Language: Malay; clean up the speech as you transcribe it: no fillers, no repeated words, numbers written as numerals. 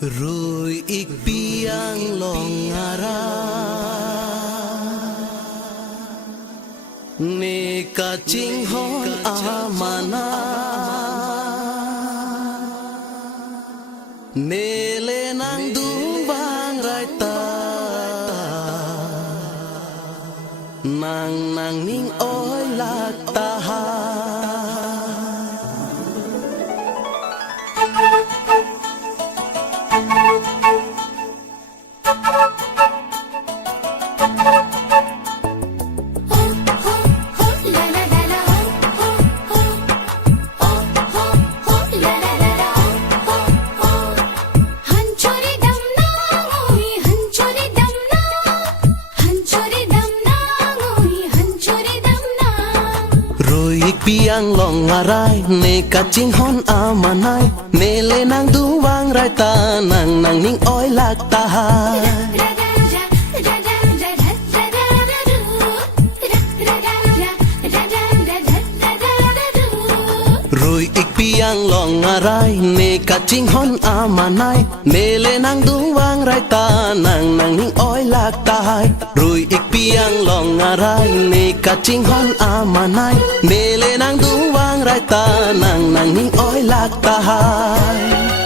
Rồi ik piang long ara ne ka ching hon amana ne le nang dung bang rai ta nang nang ning oi lak ta ha piang long arai ne ka ching hon amanai ne le nang du wang rai ta nang nang ning oi lak ta hai rồi ik piang long arai ne ka ching hon amanai ne le nang du wang rai ta nang nang ning oi lak ta hai rồi ik piang long arai ne ka ching hon amanai ne le nang du wang rai ta nang nang ning oi lak ta hai